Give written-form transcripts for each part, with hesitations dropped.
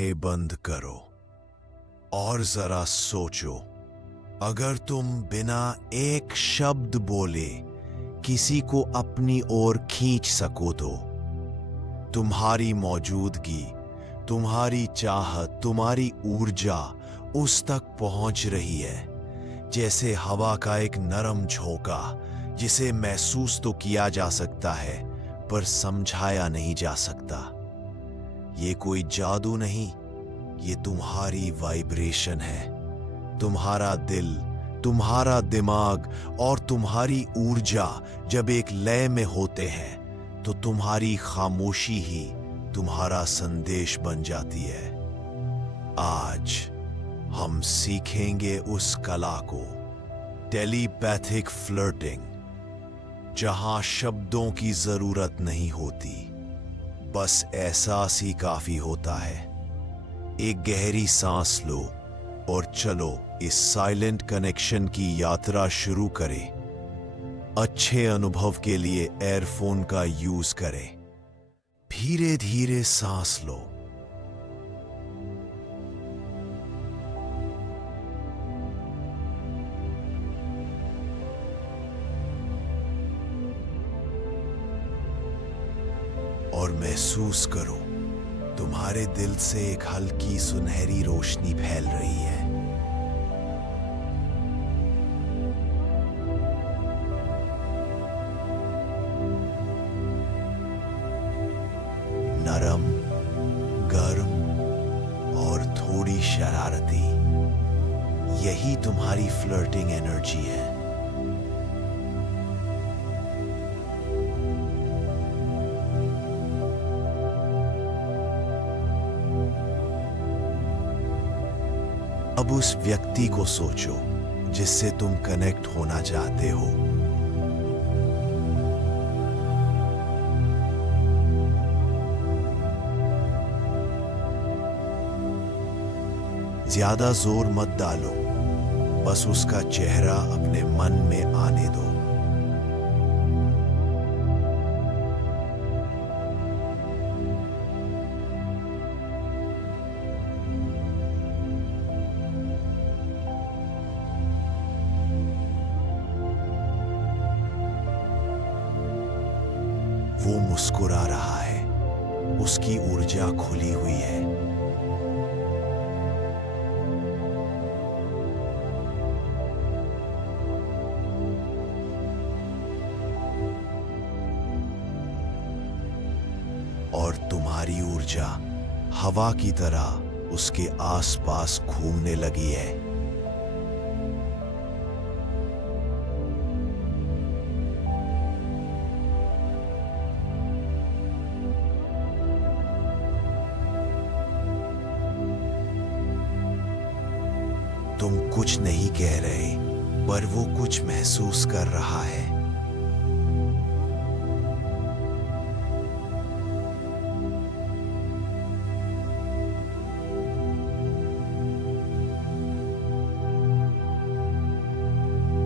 आंखें बंद करो और जरा सोचो, अगर तुम बिना एक शब्द बोले किसी को अपनी ओर खींच सको तो तुम्हारी मौजूदगी, तुम्हारी चाहत, तुम्हारी ऊर्जा उस तक पहुंच रही है जैसे हवा का एक नरम झोंका, जिसे महसूस तो किया जा सकता है पर समझाया नहीं जा सकता। ये कोई जादू नहीं, ये तुम्हारी वाइब्रेशन है। तुम्हारा दिल, तुम्हारा दिमाग और तुम्हारी ऊर्जा जब एक लय में होते हैं तो तुम्हारी खामोशी ही तुम्हारा संदेश बन जाती है। आज हम सीखेंगे उस कला को, टेलीपैथिक फ्लर्टिंग, जहां शब्दों की जरूरत नहीं होती, बस एहसास ही काफी होता है। एक गहरी सांस लो और चलो इस साइलेंट कनेक्शन की यात्रा शुरू करें। अच्छे अनुभव के लिए एयरफोन का यूज करें। धीरे धीरे सांस लो और महसूस करो, तुम्हारे दिल से एक हल्की सुनहरी रोशनी फैल रही है। नरम, गर्म और थोड़ी शरारती, यही तुम्हारी फ्लर्टिंग एनर्जी है। अब उस व्यक्ति को सोचो जिससे तुम कनेक्ट होना चाहते हो। ज्यादा जोर मत डालो, बस उसका चेहरा अपने मन में आने दो। वो मुस्कुरा रहा है, उसकी ऊर्जा खुली हुई है। और तुम्हारी ऊर्जा हवा की तरह उसके आसपास घूमने लगी है। तुम कुछ नहीं कह रहे, पर वो कुछ महसूस कर रहा है।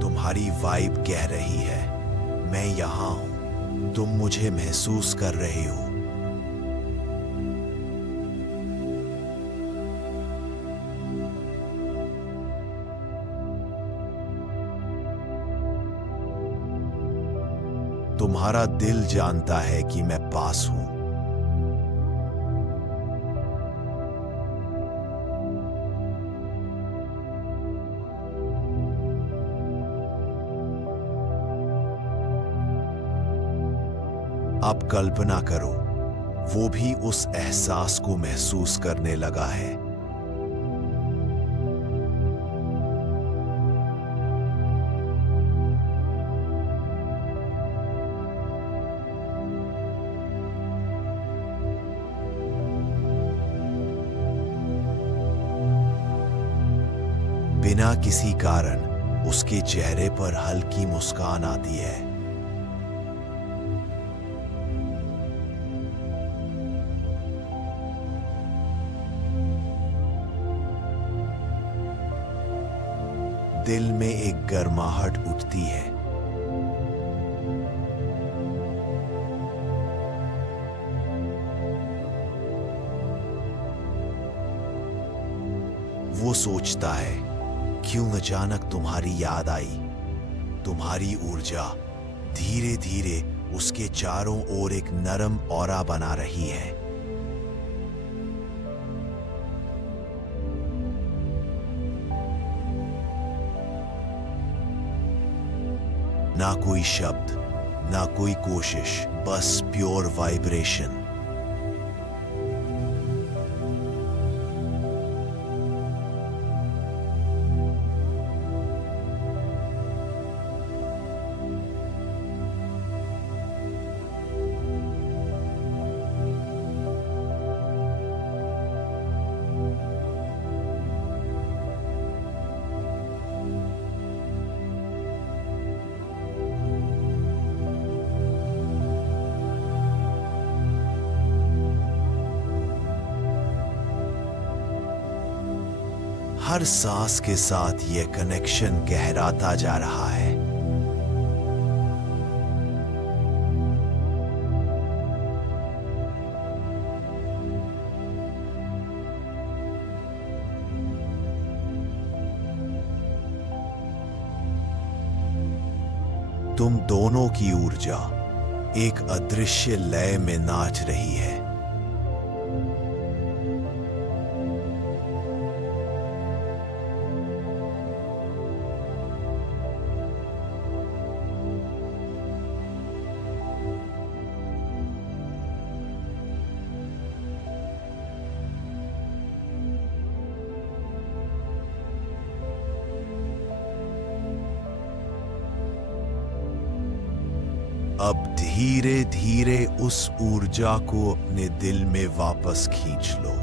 तुम्हारी वाइब कह रही है, मैं यहां हूं, तुम मुझे महसूस कर रहे हो। तुम्हारा दिल जानता है कि मैं पास हूं। अब कल्पना करो, वो भी उस एहसास को महसूस करने लगा है। बिना किसी कारण उसके चेहरे पर हल्की मुस्कान आती है। दिल में एक गर्माहट उठती है। वो सोचता है, क्यों अचानक तुम्हारी याद आई। तुम्हारी ऊर्जा धीरे धीरे उसके चारों ओर एक नरम ऑरा बना रही है। ना कोई शब्द, ना कोई कोशिश, बस प्योर वाइब्रेशन। हर सांस के साथ यह कनेक्शन गहराता जा रहा है। तुम दोनों की ऊर्जा एक अदृश्य लय में नाच रही है। अब धीरे धीरे उस ऊर्जा को अपने दिल में वापस खींच लो।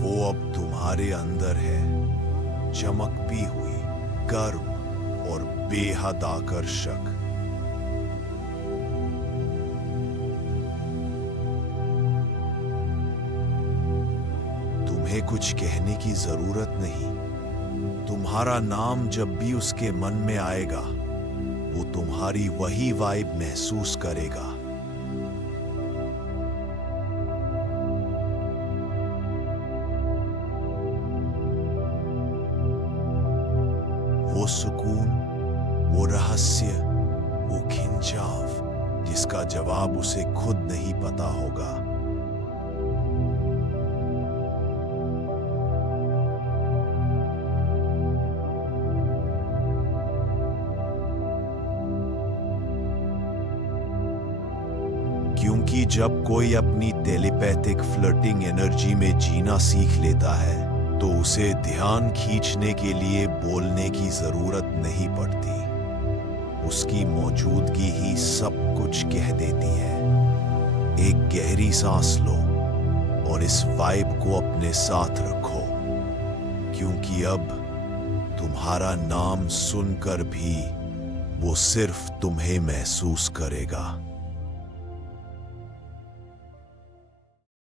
वो अब तुम्हारे अंदर है, चमकती हुई, गर्म और बेहद आकर्षक। तुम्हें कुछ कहने की जरूरत नहीं। तुम्हारा नाम जब भी उसके मन में आएगा, वो तुम्हारी वही वाइब महसूस करेगा। वो सुकून, वो रहस्य, वो खिंचाव जिसका जवाब उसे खुद नहीं पता होगा। क्योंकि जब कोई अपनी टेलीपैथिक फ्लर्टिंग एनर्जी में जीना सीख लेता है, तो उसे ध्यान खींचने के लिए बोलने की जरूरत नहीं पड़ती। उसकी मौजूदगी ही सब कुछ कह देती है। एक गहरी सांस लो और इस वाइब को अपने साथ रखो, क्योंकि अब तुम्हारा नाम सुनकर भी वो सिर्फ तुम्हें महसूस करेगा।